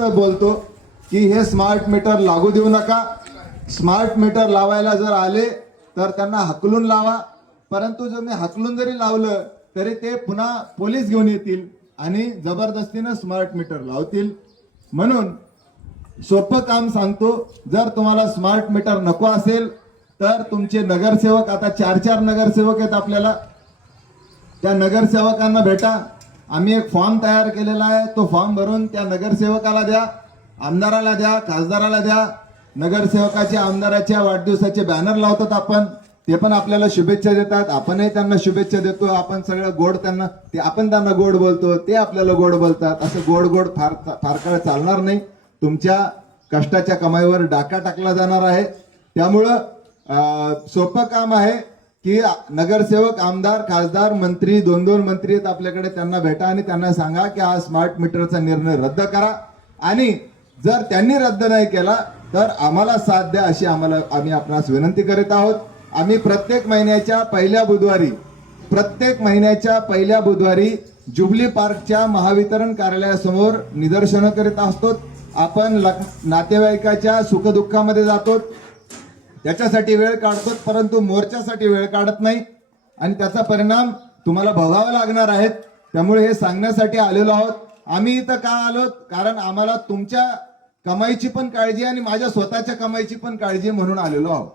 बोलतो की हे स्मार्ट मीटर लागू देऊ नका। स्मार्ट मीटर लावायला जर आले तर त्यांना हकलून लावा, परंतु जर मी हकलून जरी लावलं तरी ते पुन्हा पोलीस घेऊन येतील आणि जबरदस्तीने स्मार्ट मीटर लावतील। म्हणून सोपं काम सांगतो, जर तुम्हाला स्मार्ट मीटर नको असेल तर तुमचे नगरसेवक, आता 4 नगरसेवक आहेत आपल्याला, त्या नगरसेवकांना भेटा। आम्ही एक फॉर्म तयार केलेला आहे, तो फॉर्म भरून त्या नगरसेवकाला द्या, आमदाराला द्या, खासदाराला द्या। नगरसेवकाच्या आमदाराच्या वाढदिवसाचे बॅनर लावतात आपण, ते पण आपल्याला शुभेच्छा देतात, आपणही त्यांना शुभेच्छा देतो। आपण सगळं गोड त्यांना, ते आपण त्यांना गोड बोलतो, ते आपल्याला गोड बोलतात। असं गोड गोड फार काळ चालणार नाही। तुमच्या कष्टाच्या कमाईवर डाका टाकला जाणार आहे। त्यामुळं सोपं काम आहे की नगरसेवक, आमदार, खासदार, मंत्री, 2 मंत्री आहेत आपल्याकडे, त्यांना भेटा आणि त्यांना सांगा की हा स्मार्ट मीटरचा निर्णय रद्द करा। आणि जर त्यांनी रद्द नाही केला तर आम्हाला साथ द्या, अशी आम्ही आपणास विनंती करीत आहोत। आम्ही प्रत्येक महिन्याच्या पहिल्या बुधवारी जुबली पार्कच्या महावितरण कार्यालयासमोर निदर्शनं करीत असतो। आपण नातेवाईकाच्या सुखदुःखामध्ये जातो, त्याच्यासाठी वेळ काढतो, परंतु मोर्चासाठी वेळ काढत नाही आणि त्याचा परिणाम तुम्हाला भोगावा लागणार आहे। त्यामुळे हे सांगण्यासाठी आलेलो आहोत। आम्ही इथं का आलो? कारण आम्हाला तुमच्या कमाईची पण काळजी आणि माझ्या स्वतःच्या कमाईची पण काळजी म्हणून आलेलो आहोत।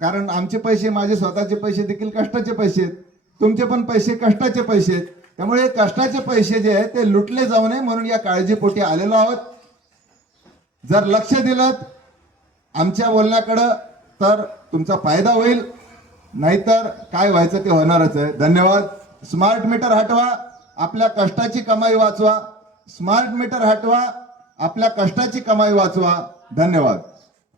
कारण आमचे पैसे, माझे स्वतःचे पैसे देखील कष्टाचे पैसे आहेत, तुमचे पण पैसे कष्टाचे पैसे आहेत। त्यामुळे कष्टाचे पैसे जे आहेत ते लुटले जाऊ नये म्हणून या काळजीपोटी आलेलो आहोत। जर लक्ष दिलं आमच्या बोलण्याकडे तर तुमचा फायदा होईल, नाहीतर काय व्हायचं ते होणारच आहे। धन्यवाद। स्मार्ट मीटर हटवा, आपल्या कष्टाची कमाई वाचवा। स्मार्ट मीटर हटवा, आपल्या कष्टाची कमाई वाचवा। धन्यवाद।